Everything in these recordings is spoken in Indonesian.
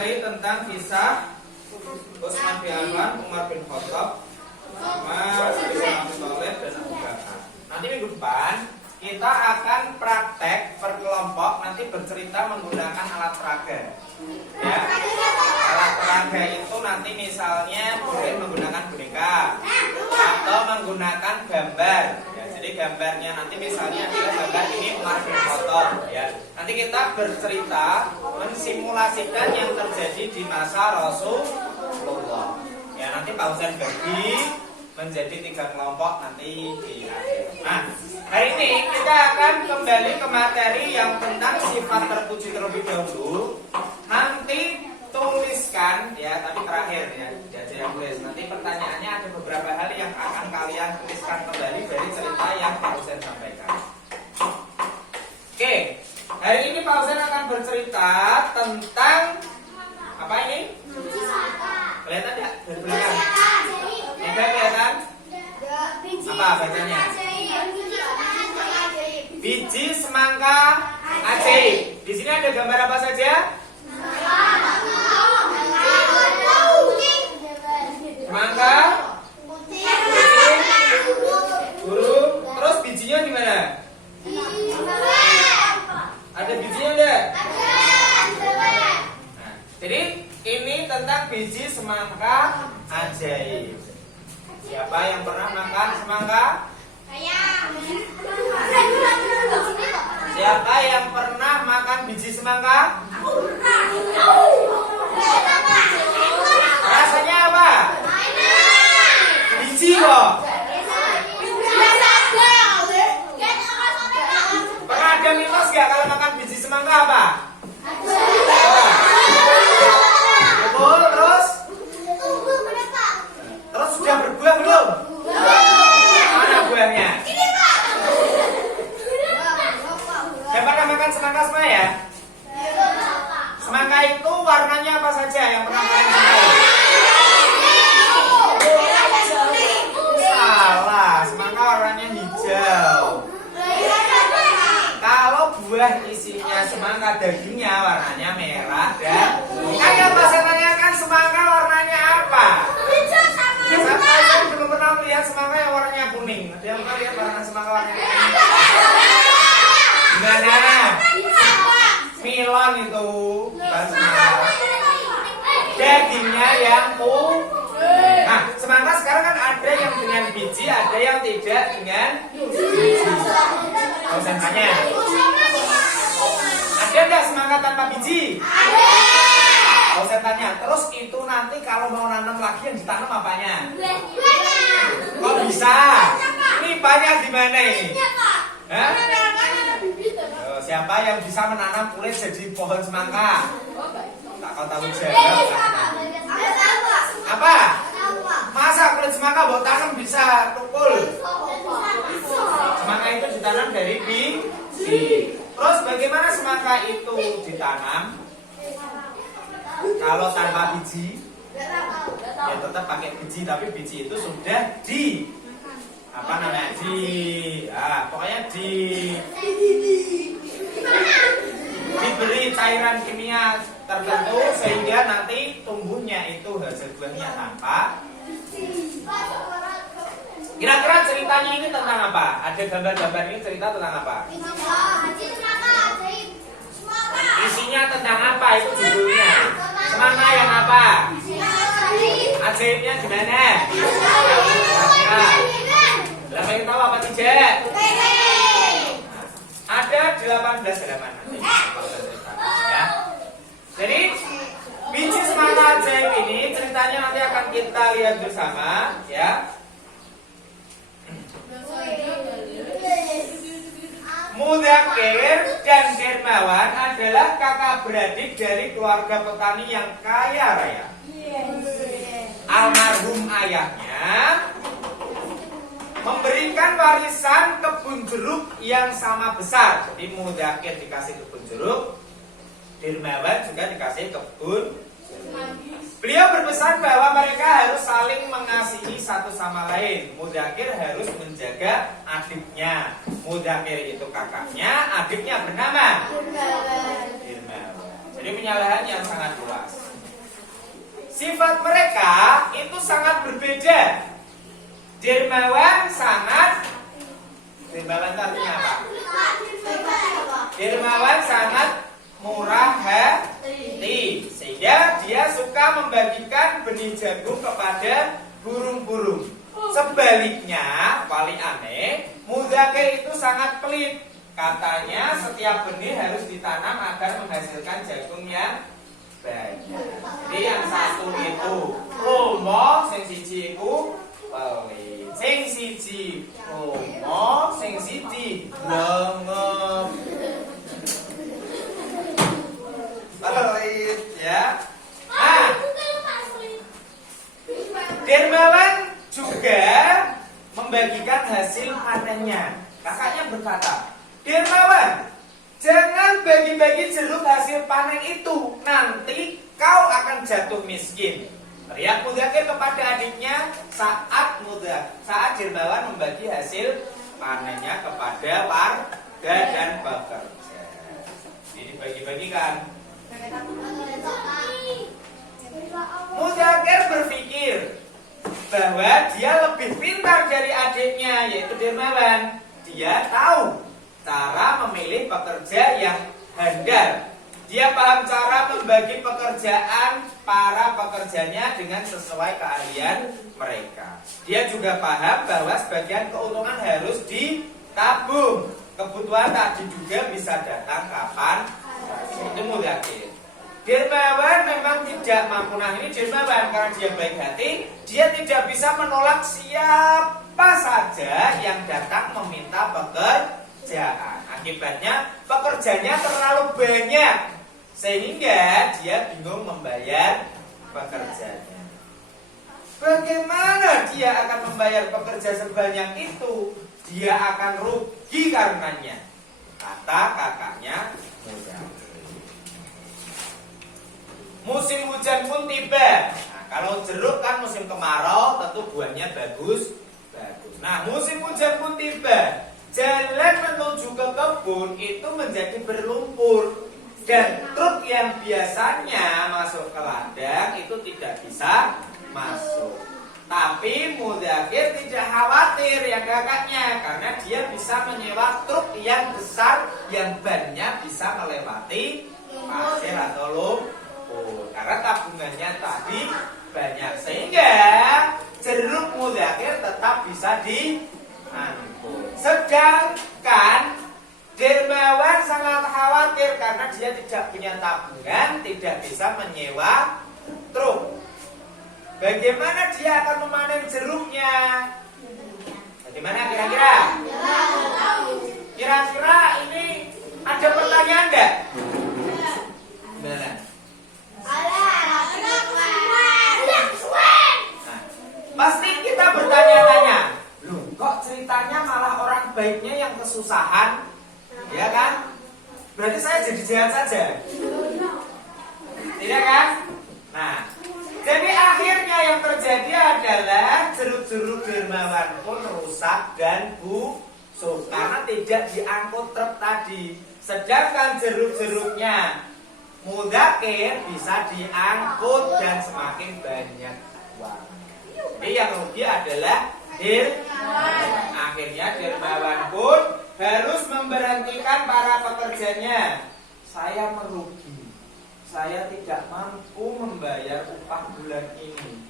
materi tentang kisah Utsman bin Affan, Umar bin Khattab, sama Abi Thalib dan Abu Bakar. Nanti minggu depan kita akan praktek per kelompok, nanti bercerita menggunakan alat peraga. Ya, alat peraga itu nanti misalnya boleh menggunakan boneka atau menggunakan gambar. Ya, jadi gambarnya nanti misalnya adalah gambar ini Umar bin Khattab. Ya, nanti kita bercerita mensimulasikan yang terjadi di masa Rasulullah. Ya, nanti Pak Husain bagi menjadi 3 kelompok nanti di akhir. Nah, hari ini kita akan kembali ke materi yang tentang sifat terpuji terlebih dahulu. Nanti tuliskan ya, tapi terakhir ya, jadi yang tulis. Nanti pertanyaannya ada beberapa hal yang akan kalian tuliskan kembali dari cerita yang Pak Husain sampaikan. Oke, hari ini Pak Husain akan bercerita tentang apa ini? Kelihatan tidak? Dari belakang. Tidak kelihatan? Apa bacanya? Biji semangka ajaib. Di sini ada gambar apa saja? Semangka, burung. Terus bijinya di mana? Ada bijinya enggak? Nah, jadi ini tentang biji semangka ajaib. Siapa yang pernah makan semangka? Siapa yang pernah makan biji semangka? Rasanya apa? Biji kok. Pernah ada mitos gak kalau makan biji semangka apa? Betul, terus? Terus sudah berbuah belum? Mana buahnya? Yang pernah makan semangka semua ya? Semangka itu warnanya apa saja yang pernah kalian sukai? Salah, semangka warnanya hijau. Kalau buah isinya semangka, dagingnya warnanya merah dan yang pas saya tanyakan semangka warnanya apa? Saya belum pernah melihat semangka yang warnanya kuning. Ada yang pernah lihat warna semangka warnanya kuning? Gimana? Milon itu bukan semangka. Dagingnya yang putih. Nah, semangka sekarang kan ada yang dengan biji, ada yang tidak dengan biji. Kalau saya tanya, ada nggak semangka tanpa biji? Ada. Kalau saya tanya, terus itu nanti kalau mau nanam lagi yang ditanam apanya? Kok bisa? Ini banyak di mana ini? Hah? Siapa yang bisa menanam kulit jadi pohon semangka? Tak kau tahu jawab. Apa? Masa kulit semangka buat tanam bisa tukul? Semangka itu ditanam dari biji. Terus bagaimana semangka itu ditanam? Kalau tanpa biji, ya tetap pakai biji, tapi biji itu sudah apa namanya? Pokoknya diberi cairan kimia tertentu sehingga nanti tumbuhnya itu hasil buahnya tanpa. Kira-kira ceritanya ini tentang apa? Ada gambar-gambar ini cerita tentang apa? Isinya tentang apa itu judulnya? Semangka yang apa? Ajaibnya gimana? Kira-kira pengen tahu apa tidak? Ada 18 halaman nanti ya. Jadi biji semangka ajaib ini ceritanya nanti akan kita lihat bersama ya. Mudakir dan Dermawan adalah kakak beradik dari keluarga petani yang kaya raya. Almarhum ayahnya memberikan warisan kebun jeruk yang sama besar. Jadi Mudakir dikasih kebun jeruk, Dermawan juga dikasih kebun jeruk. Beliau berpesan bahwa mereka harus saling mengasihi satu sama lain. Mudakir harus menjaga adiknya. Mudakir itu kakaknya, adiknya bernama Dermawan. Jadi penyalahan yang sangat luas. Sifat mereka itu sangat berbeda. Dermawan sangat, dermawan itu artinya apa? Dermawan sangat murah hati, sehingga dia suka membagikan benih jagung kepada burung-burung. Sebaliknya, paling aneh, Mudzakkir itu sangat pelit. Katanya setiap benih harus ditanam agar menghasilkan jagung yang banyak. Jadi yang satu itu lomo, sing siji iku pelit. Sing siji lomo, sing siji blengep. Pelit ya. Nah, dermawan juga membagikan hasil panennya. Kakaknya berkata, dermawan, jangan bagi-bagi jeruk hasil panen itu, nanti kau akan jatuh miskin. Teriak Mudzakkir kepada adiknya saat dermawan membagi hasil panennya kepada warga dan pekerja. Ini dibagi-bagikan. Mudzakkir berpikir bahwa dia lebih pintar dari adiknya, yaitu dermawan. Dia tahu cara memilih pekerja yang handal. Dia paham cara membagi pekerjaan para pekerjanya dengan sesuai keahlian mereka. Dia juga paham bahwa sebagian keuntungan harus ditabung. Kebutuhan tak diduga bisa datang kapan. Itu Mudzakkir. Dermawan memang tidak mampu. Nah, ini dermawan karena dia baik hati, dia tidak bisa menolak siapa saja yang datang meminta pekerjaan. Akibatnya pekerjanya terlalu banyak sehingga dia bingung membayar pekerjanya. Bagaimana dia akan membayar pekerja sebanyak itu? Dia akan rugi karenanya, kata kakaknya Mudzakkir. Musim hujan pun tiba. Nah, kalau jeruk kan musim kemarau, tentu buahnya bagus. Nah, musim hujan pun tiba. Jalan menuju ke kebun itu menjadi berlumpur, dan truk yang biasanya masuk ke ladang itu tidak bisa masuk. Tapi Mudzakkir tidak khawatir ya kakaknya, karena dia bisa menyewa truk yang besar yang bannya bisa melewati pasir atau lumpur. Karena tabungannya tadi banyak, sehingga jeruk Mudzakkir tetap bisa diangkut. Sedangkan dermawan sangat khawatir karena dia tidak punya tabungan, tidak bisa menyewa truk. Bagaimana dia akan memanen jeruknya? Bagaimana kira-kira? Kira-kira ini ada pertanyaan enggak? Gimana? Nah, pasti kita bertanya-tanya, loh kok ceritanya malah orang baiknya yang kesusahan, ya kan? Berarti saya jadi jahat saja, tidak kan? Nah, jadi akhirnya yang terjadi adalah jeruk-jeruk dermawan pun rusak dan busuk karena tidak diangkut truk tadi. Sedangkan jeruk-jeruknya Mudzakkir bisa diangkut dan semakin banyak uang. Jadi yang rugi adalah dermawan. Akhirnya dermawan pun harus memberhentikan para pekerjanya. Saya merugi. Saya tidak mampu membayar upah bulan ini.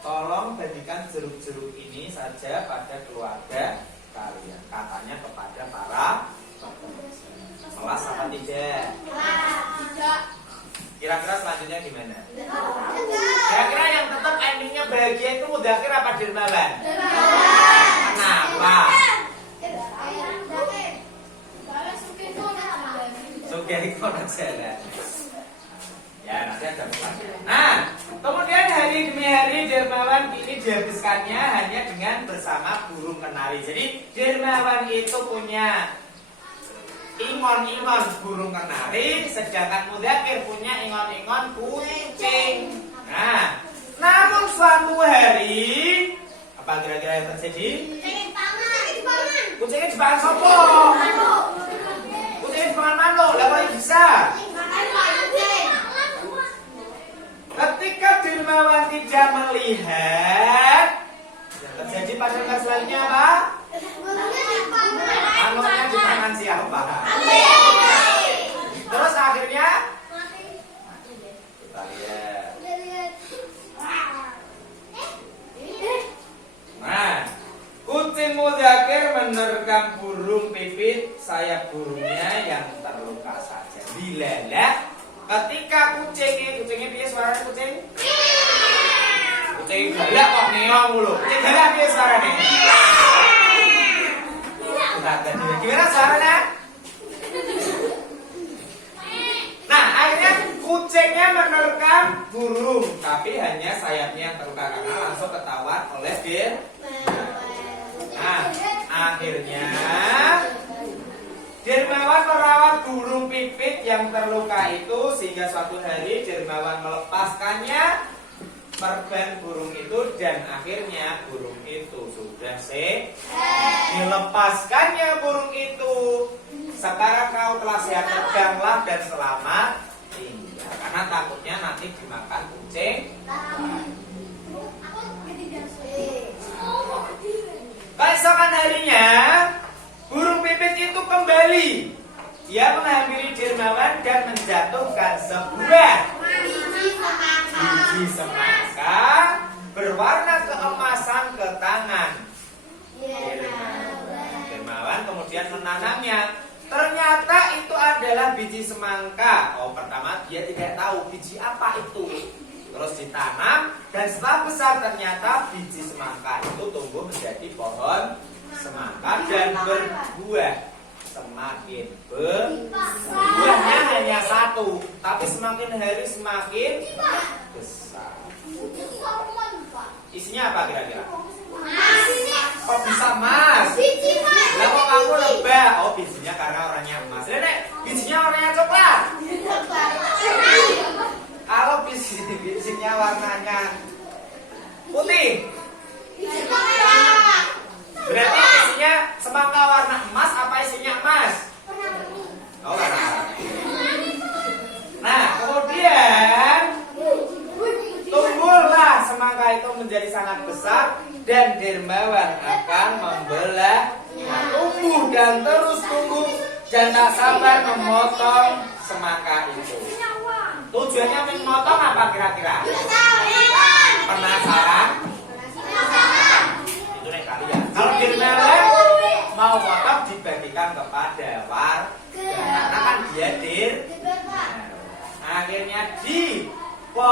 Tolong bagikan jeruk-jeruk ini saja pada keluarga kalian, katanya kepada para pekerja. Kelas apa tidak? Kira-kira selanjutnya gimana? Kira-kira yang tetap endingnya bahagia itu Mudzakkir apa dermawan? Kenapa? Sugih kono jalan. Ya, nanti ada pertanyaan. Nah, kemudian hari demi hari dermawan ini dihabiskannya hanya dengan bersama burung kenari. Jadi dermawan itu punya ingon-ingon burung kenari, sedangkan Mudzakkir punya ingon-ingon kucing. Nah, namun suatu hari apa kira-kira yang terjadi? Kucingnya dipangan sopo? Kucingnya dipangan manuk, lah kok bisa? Ketika Dermawan tidak melihat, yang terjadi pada lembar selanjutnya apa? Anggotnya di tangan siapa? Terus akhirnya kita lihat. Nah, kucing Mudzakkir menerkam burung pipit sayap burungnya yang terluka saja. Dilelah ketika kucingnya piye suaranya kucing? Kucing galak kok ngeong mulu. Kucing galak piye suaranya? Gimana suaranya? Nah, akhirnya kucingnya menerkam burung, tapi hanya sayapnya yang terluka karena langsung ketahuan oleh Nah, akhirnya Dermawan merawat burung pipit yang terluka itu sehingga suatu hari Dermawan melepaskannya perban burung itu dan akhirnya burung itu sudah dilepaskannya burung itu. Sekarang kau telah sehat, terbanglah dan selamat tinggal. Karena takutnya nanti dimakan kucing. Keesokan harinya burung pipit itu kembali. Dia menghampiri Dermawan dan menjatuhkan sebuah biji semangka berwarna keemasan ke tangan Dermawan kemudian menanamnya. Ternyata itu adalah biji semangka. Oh, pertama dia tidak tahu biji apa itu. Terus ditanam dan setelah besar ternyata biji semangka itu tumbuh menjadi pohon semangka dan berbuah. Semakin buahnya hanya satu, tapi semakin hari semakin besar. Isinya apa kira-kira? Kok bisa emas? Lah kok kamu lebah? Oh, bijinya karena warnanya emas. Nenek, bijinya warnanya coklat. Kalau bijinya warnanya putih, berarti isinya semangka warna emas apa isinya emas? Oh, warna. Nah, kemudian tumbuhlah semangka itu menjadi sangat besar dan Dermawan akan membelah, tumbuh dan terus tumbuh dan tak sabar memotong semangka itu. Tujuannya memotong apa kira-kira? Penasaran? Itu nih kalian. Kalau Dermawan mau potong dibagikan kepada warga, karena kan dia akhirnya dipotonglah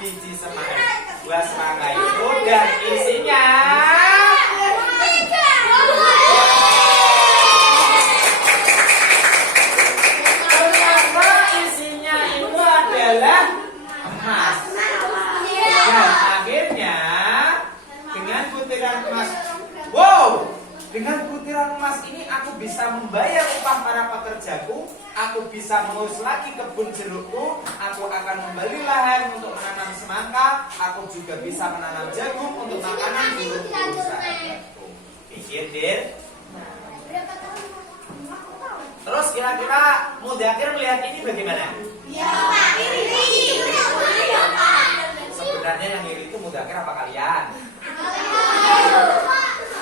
biji semangka, buah semangka itu dan isinya ternyata isinya itu adalah emas. Dan akhirnya dengan butiran emas, dengan butiran emas ini aku bisa membayar upah para pekerjaku, aku bisa mengurus lagi kebun jerukku, aku akan membeli lahan untuk menanam semangka, aku juga bisa menanam jagung untuk makanan jerukku sahabatku. Pikir, Dir. Terus kira-kira Mudzakkir melihat ini bagaimana? Sebenarnya yang iri itu Mudzakkir apa kalian?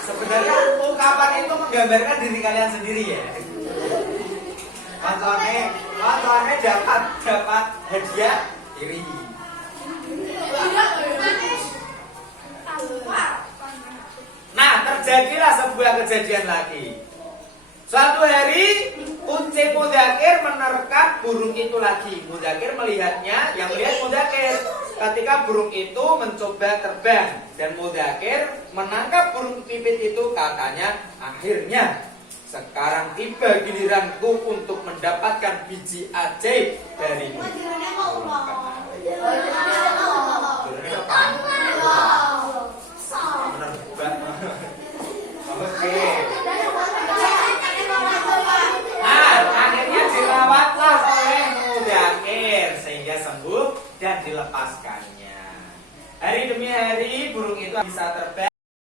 Sebenarnya ungkapan itu menggambarkan diri kalian sendiri ya. Konsolnya dapat hadiah iri. Nah, terjadilah sebuah kejadian lagi. Suatu hari kucing Mudzakkir menerkam burung itu lagi. Mudzakkir melihatnya, yang melihat Mudzakkir. Ketika burung itu mencoba terbang dan Mudzakkir menangkap burung pipit itu, katanya, akhirnya sekarang tiba giliranku untuk mendapatkan biji ajaib darimu. Oke. Nah, akhirnya dirawatlah oleh Mudzakkir sehingga sembuh dan dilepaskannya. Hari demi hari burung itu bisa terbang.